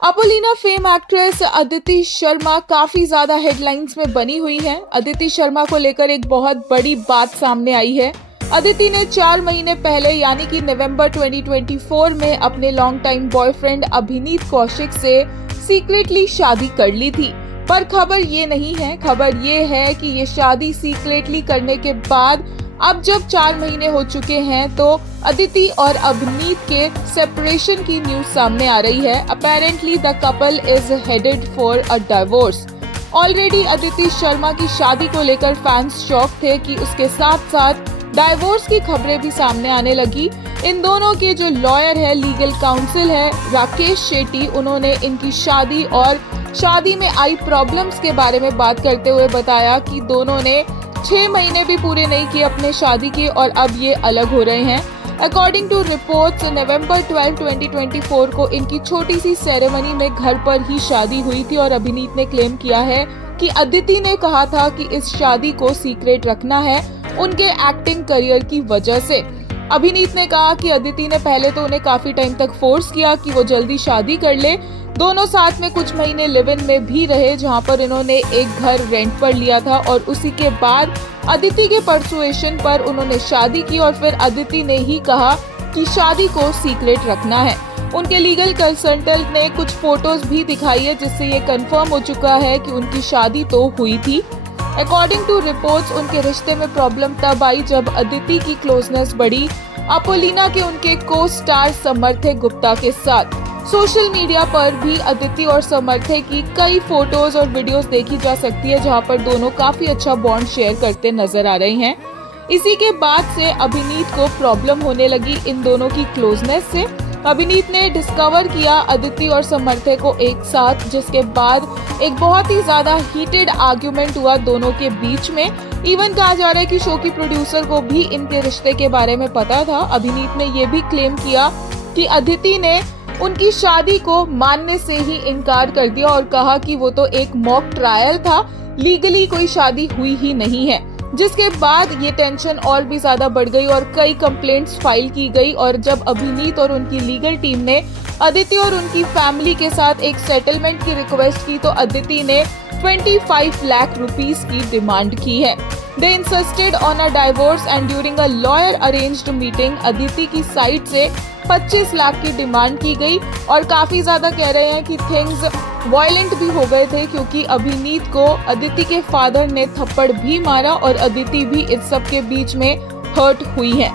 Apolina fame actress Aditi Sharma काफी ज्यादा headlines में बनी हुई हैं। अदिति शर्मा को लेकर एक बहुत बड़ी बात सामने आई है। अदिति ने 4 महीने पहले यानी कि नवंबर 2024 में अपने लॉन्ग टाइम बॉयफ्रेंड अभिनीत कौशिक से सीक्रेटली शादी कर ली थी। पर खबर ये नहीं है, खबर ये है कि ये शादी सीक्रेटली करने के बाद अब जब 4 महीने हो चुके हैं तो अदिति और अभिनीत के सेपरेशन की न्यूज सामने आ रही है। Apparently the couple is headed for a divorce. Already Aditi Sharma की शादी को लेकर फैंस शॉक थे कि उसके साथ साथ डाइवोर्स की खबरें भी सामने आने लगी। इन दोनों के जो लॉयर है, लीगल काउंसिल है राकेश शेट्टी, उन्होंने इनकी शादी और शादी में आई प्रॉब्लम्स के बारे में बात करते हुए बताया कि दोनों ने 6 महीने भी पूरे नहीं किए अपने शादी के और अब ये अलग हो रहे हैं। अकॉर्डिंग टू रिपोर्ट्स, नवंबर 12, 2024 को इनकी छोटी सी सेरेमनी में घर पर ही शादी हुई थी और अभिनीत ने क्लेम किया है कि अदिति ने कहा था कि इस शादी को सीक्रेट रखना है उनके एक्टिंग करियर की वजह से। अभिनीत ने कहा कि अदिति ने पहले तो उन्हें काफी टाइम तक फोर्स किया कि वो जल्दी शादी कर ले। दोनों साथ में कुछ महीने लिव इन में भी रहे, जहां पर इन्होंने एक घर रेंट पर लिया था और उसी के बाद अदिति के परसुएशन पर उन्होंने शादी की और फिर अदिति ने ही कहा कि शादी को सीक्रेट रखना है। उनके लीगल कंसल्टेंट ने कुछ फोटोज भी दिखाई है जिससे ये कंफर्म हो चुका है कि उनकी शादी तो हुई थी। अकॉर्डिंग टू रिपोर्ट्स, उनके रिश्ते में प्रॉब्लम तब आई जब अदिति की क्लोजनेस बढ़ी अपोलिना के उनके को स्टार समर्थ गुप्ता के साथ। सोशल मीडिया पर भी अदिति और समर्थ की कई फोटोज और वीडियोस देखी जा सकती है जहां पर दोनों काफी अच्छा बॉन्ड शेयर करते नजर आ रहे हैं। इसी के बाद से अभिनीत को प्रॉब्लम होने लगी इन दोनों की क्लोजनेस से। अभिनीत ने डिस्कवर किया अदिति और समर्थ को एक साथ, जिसके बाद एक बहुत ही ज्यादा हीटेड आर्ग्यूमेंट हुआ दोनों के बीच में। इवन कहा जा रहा है कि शो की प्रोड्यूसर को भी इनके रिश्ते के बारे में पता था। अभिनीत ने ये भी क्लेम किया कि अदिति ने उनकी शादी को मानने से ही इनकार कर दिया और कहा कि वो तो एक मॉक ट्रायल था, लीगली कोई शादी हुई ही नहीं है। जिसके बाद ये टेंशन और भी ज्यादा बढ़ गई और कई कंप्लेंट्स फाइल की गई और जब अभिनीत और उनकी लीगल टीम ने अदिति और उनकी फैमिली के साथ एक सेटलमेंट की रिक्वेस्ट की तो अदिति ने 25 लाख रुपीस की डिमांड की है। They insisted on a divorce and during a lawyer arranged meeting, Aditi की साइड से 25 लाख की डिमांड की गई और काफी ज्यादा कह रहे हैं कि थिंग्स वायलेंट भी हो गए थे क्योंकि अभिनीत को अदिति के फादर ने थप्पड़ भी मारा और अदिति भी इस सब के बीच में हर्ट हुई है।